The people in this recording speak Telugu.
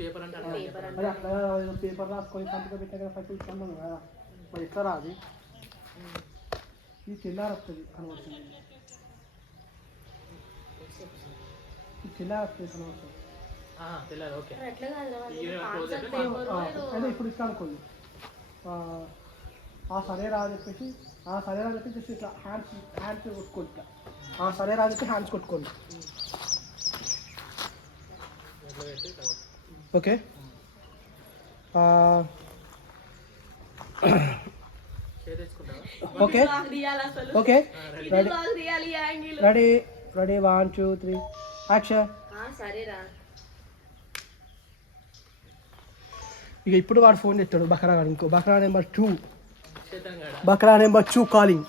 పేపర్ అంటే అది అట్లా పేపర్ రాసుకొని సంతకం పెట్టా కదా పైసలు ఇస్తాను కదా మరి ఎట్లా రాదు ఇది తెల్లారి వస్తుంది కనబడుతుంది ఇది తెల్లారి వస్తుంది కనబడుతుంది అదే ఇప్పుడు ఇట్లా అనుకోండి సరే రా చెప్పేసి సరే రా చెప్పి జస్ట్ ఇట్లా హ్యాండ్స్ కొట్టుకోండి ఇట్లా సరే రా చెప్పి హ్యాండ్స్ కొట్టుకోండి okay okay okay ready ready 1 2 3 action ఇక ఇప్పుడు వాడు ఫోన్ చేస్తాడు బకరా గారు ఇంకో బకరా నెంబర్ 2 కాలింగ్